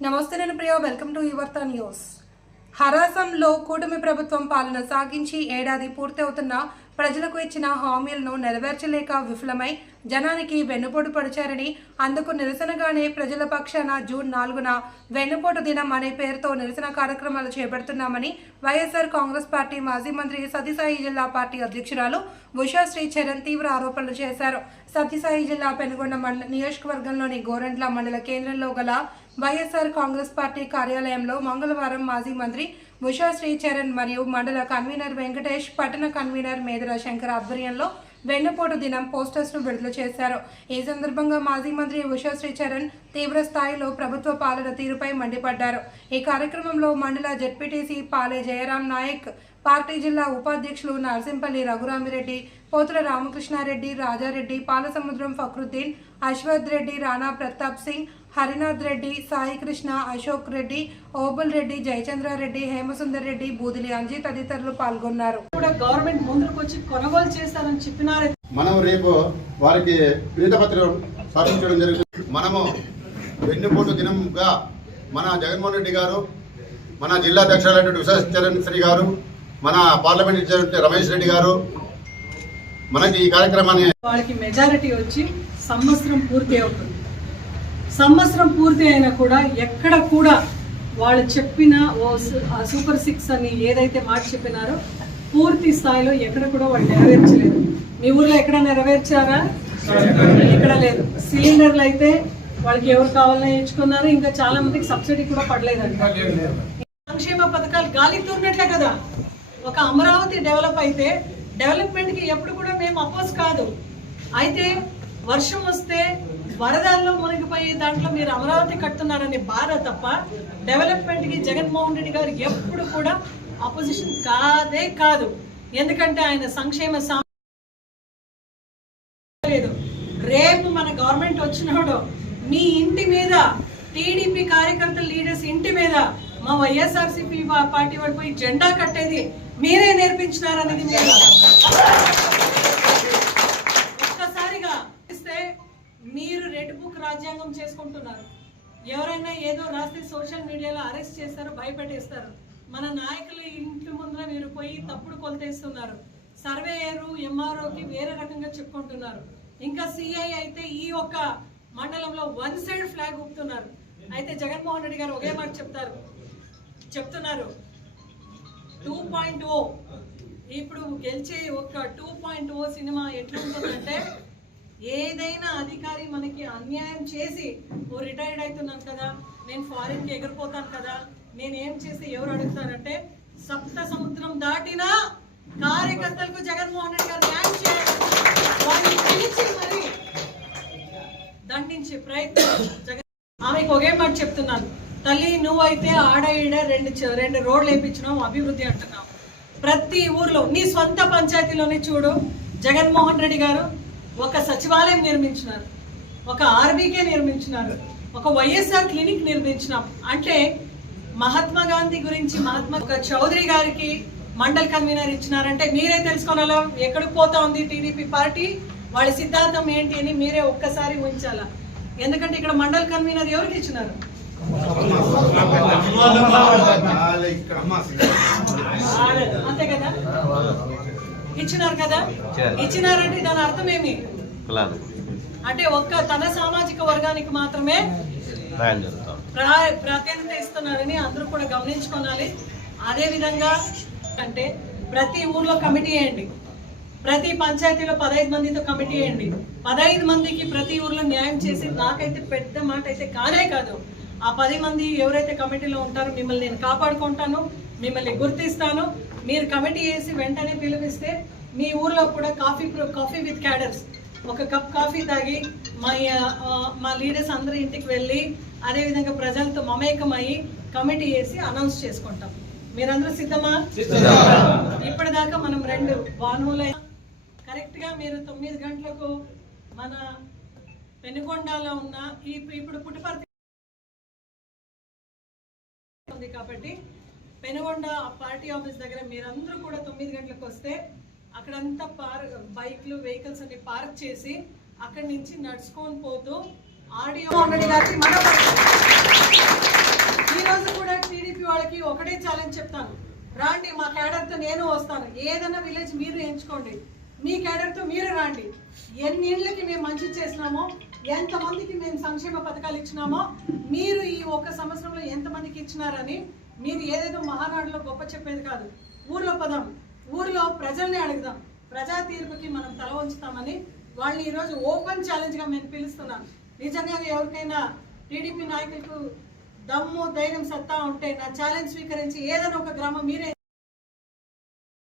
నమస్తే నేను Priya welcome to Yuvartha news హరాసంలో కూటమి ప్రభుత్వం పాలన సాగించి ఏడాది పూర్తవుతున్న ప్రజలకు ఇచ్చిన హామీలను నెరవేర్చలేక విఫలమై జనానికి వెన్నుపోటు పడిచారని అందుకు నిరసనగానే ప్రజల పక్షాన జూన్ నాలుగున వెన్నుపోటు దినం అనే పేరుతో నిరసన కార్యక్రమాలు చేపడుతున్నామని వైఎస్ఆర్ కాంగ్రెస్ పార్టీ మాజీ మంత్రి సతీసాయి జిల్లా పార్టీ అధ్యక్షురాలు ఉషా శ్రీ చరణ్ తీవ్ర ఆరోపణలు చేశారు. సత్యసాయి జిల్లా పెనుగొండ మండల నియోజకవర్గంలోని గోరంట్ల మండల కేంద్రంలో గల వైఎస్ఆర్ కాంగ్రెస్ పార్టీ కార్యాలయంలో మంగళవారం మాజీ మంత్రి ఉషా శ్రీచరణ్ మరియు మండల కన్వీనర్ వెంకటేష్ పట్టణ కన్వీనర్ మేదరా శంకర్ ఆధ్వర్యంలో వెన్నుపోటు దినం పోస్టర్స్ను విడుదల చేశారు. ఈ సందర్భంగా మాజీ మంత్రి ఉషా శ్రీచరణ్ తీవ్ర స్థాయిలో ప్రభుత్వ పాలన తీరుపై మండిపడ్డారు. ఈ కార్యక్రమంలో మండల జెడ్పీటీసీ పాలే జయరాం నాయక్ పార్టీ జిల్లా ఉపాధ్యక్షులు నరసింపల్లి రఘురామిరెడ్డి పోతుల రామకృష్ణారెడ్డి రాజారెడ్డి పాలసముద్రం ఫక్రుద్దీన్ అశ్వథ్ రెడ్డి రాణా ప్రతాప్ సింగ్ హరినాథ్ రెడ్డి సాయి కృష్ణ అశోక్ రెడ్డి ఓబుల్ రెడ్డి జయచంద్రారెడ్డి హేమసుందర్ రెడ్డి బూదిలి అంజీ తదితరులు పాల్గొన్నారు. కూడా గవర్నమెంట్ ముందుకు వచ్చి కొనుగోలు చేస్తారని చెప్పినారు. మనం రేపు వారికి వినత పత్రం సమర్పించడం జరుగుతుంది. మనము వెన్నుపోటు దినంగా మన జగన్మోహన్ రెడ్డి గారు మన జిల్లా అధ్యక్షులైనటువంటి విశ్వచరణ్ శ్రీ గారు మన పార్లమెంట్ ఇచ్చినటువంటి రమేష్ రెడ్డి గారు మనకి ఈ కార్యక్రమాన్ని వాళ్ళకి మెజారిటీ వచ్చి సంవత్సరం పూర్తి అవుతుంది. సంవత్సరం పూర్తి అయినా కూడా ఎక్కడ కూడా వాళ్ళు చెప్పిన ఓ సూపర్ సిక్స్ అని ఏదైతే మాట చెప్పినారో పూర్తి స్థాయిలో ఎక్కడ కూడా వాళ్ళు నెరవేర్చలేదు. మీ ఊర్లో ఎక్కడ నెరవేర్చారా? ఎక్కడ లేదు. సిలిండర్లు అయితే వాళ్ళకి ఎవరు కావాలని ఎంచుకున్నారు ఇంకా చాలా మందికి సబ్సిడీ కూడా పడలేదంట సంక్షేమ పథకాలు గాలి తూరినట్లే కదా. ఒక అమరావతి డెవలప్ అయితే డెవలప్మెంట్కి ఎప్పుడు కూడా మేము అపోజ్ కాదు. అయితే వర్షం వస్తే వరదల్లో మునిగిపోయి దాంట్లో మీరు అమరావతి కట్టున్నారని బాధ తప్ప డెవలప్మెంట్కి జగన్మోహన్ రెడ్డి గారు ఎప్పుడు కూడా అపోజిషన్ కాదే కాదు. ఎందుకంటే ఆయన సంక్షేమ లేదు. రేపు మన గవర్నమెంట్ వచ్చినప్పుడు మీ ఇంటి మీద టీడీపీ కార్యకర్తల లీడర్స్ ఇంటి మీద మా వైఎస్ఆర్సీపీ పార్టీ వాళ్ళు పోయి జెండా కట్టేది మీరే నేర్పించినారనేది మీరు. మీరు రాజ్యాంగం చేసుకుంటున్నారు. ఎవరైనా ఏదో రాస్తే సోషల్ మీడియాలో అరెస్ట్ చేస్తారు భయపెట్టేస్తారు. మన నాయకులు ఇంటి ముందర మీరు పోయి తప్పుడు కొలతేస్తున్నారు. సర్వేయరు ఎంఆర్ఓకి వేరే రకంగా చెప్పుకుంటున్నారు. ఇంకా సిఐ అయితే ఈ ఒక్క మండలంలో వన్ సైడ్ ఫ్లాగ్ ఊపుతున్నారు. అయితే జగన్మోహన్ రెడ్డి గారు ఒకే మాట చెప్తారు. చెప్తున్నారు. టూ పాయింట్ ఓ ఇప్పుడు గెలిచే ఒక టూ పాయింట్ ఓ సినిమా ఎట్లుంటుందంటే ఏదైనా అధికారి మనకి అన్యాయం చేసి ఓ రిటైర్డ్ అవుతున్నాను కదా నేను ఫారిన్కి ఎగిరిపోతాను కదా నేను ఏం చేసి ఎవరు అడుగుతారంటే సప్త సముద్రం దాటినా కార్యకర్తలకు జగన్మోహన్ రెడ్డి గారు న్యాయం చేయాలి. మరి దండించే ప్రయత్నం జగన్ ఆమెకు ఒకే మాట చెప్తున్నాను. తల్లి నువ్వైతే ఆడ ఈడ రెండు రెండు రోడ్లు వేయించినావు అభివృద్ధి అంటున్నావు. ప్రతి ఊర్లో నీ సొంత పంచాయతీలోనే చూడు జగన్మోహన్ రెడ్డి గారు ఒక సచివాలయం నిర్మించినారు ఒక ఆర్బీకే నిర్మించినారు ఒక వైఎస్ఆర్ క్లినిక్ నిర్మించినాం. అంటే మహాత్మా గాంధీ గురించి మహాత్మా ఒక చౌదరి గారికి మండల్ కన్వీనర్ ఇచ్చినారంటే మీరే తెలుసుకోవాలా ఎక్కడికి పోతా ఉంది టీడీపీ పార్టీ వాళ్ళ సిద్ధాంతం ఏంటి అని మీరే ఒక్కసారి ఊహించాలా? ఎందుకంటే ఇక్కడ మండల్ కన్వీనర్ ఎవరికి ఇచ్చినారు? అంతే కదా? ఇచ్చినారు కదా? ఇచ్చినారంటే దాని అర్థం ఏమి? అంటే ఒక్క తన సామాజిక వర్గానికి మాత్రమే ప్రాధాన్యత ఇస్తున్నారని అందరూ కూడా గమనించుకోవాలి. అదే విధంగా అంటే ప్రతి ఊర్లో కమిటీ వేయండి. ప్రతి పంచాయతీలో పదహైదు మందితో కమిటీ వేయండి. పదహైదు మందికి ప్రతి ఊర్లో న్యాయం చేసి నాకైతే పెద్ద మాట అయితే కానే కాదు. ఆ పది మంది ఎవరైతే కమిటీలో ఉంటారో మిమ్మల్ని నేను కాపాడుకుంటాను మిమ్మల్ని గుర్తిస్తాను. మీరు కమిటీ వేసి వెంటనే పిలిపిస్తే మీ ఊర్లో కూడా కాఫీ కాఫీ విత్ క్యాడర్స్. ఒక కప్ కాఫీ తాగి మా మా లీడర్స్ అందరి ఇంటికి వెళ్ళి అదే విధంగా ప్రజలతో మమేకం అయ్యి కమిటీ వేసి అనౌన్స్ చేసుకుంటాం. మీరందరూ సిద్ధమా? ఇప్పటిదాకా మనం రెండు బానువుల కరెక్ట్గా మీరు తొమ్మిది గంటలకు మన పెనుకొండలో ఉన్న ఈ ఇప్పుడు పుట్టుపర్తి ఉంది కాబట్టి పెనుగొండ పార్టీ ఆఫీస్ దగ్గర మీరందరూ కూడా తొమ్మిది గంటలకు వస్తే అక్కడంతా పార్ బైక్లు వెహికల్స్ అన్ని పార్క్ చేసి అక్కడి నుంచి నడుచుకొని పోతూ ఆడియో ఈ రోజు కూడా టీడీపీ వాళ్ళకి ఒకటే ఛాలెంజ్ చెప్తాను. రాండి మా క్యాడర్తో నేను వస్తాను. ఏదైనా విలేజ్ మీరు ఎంచుకోండి. మీ క్యాడర్తో మీరు రాండి. ఎన్ని ఏళ్ళకి మేము మంచి చేసినామో ఎంతమందికి మేము సంక్షేమ పథకాలు ఇచ్చినామో మీరు ఈ ఒక్క సంవత్సరంలో ఎంతమందికి ఇచ్చినారని మీరు ఏదేదో మహానాడులో గొప్ప చెప్పేది కాదు. ఊర్లో పదం. ఊరిలో ప్రజల్ని అడుగుదాం. ప్రజా తీర్పుకి మనం తల ఉంచుతామని వాళ్ళని ఈరోజు ఓపెన్ ఛాలెంజ్గా మేము పిలుస్తున్నాం. నిజంగా ఎవరికైనా టీడీపీ నాయకులకు దమ్ము ధైర్యం సత్తా ఉంటే నా ఛాలెంజ్ స్వీకరించి ఏదైనా ఒక గ్రామం మీరే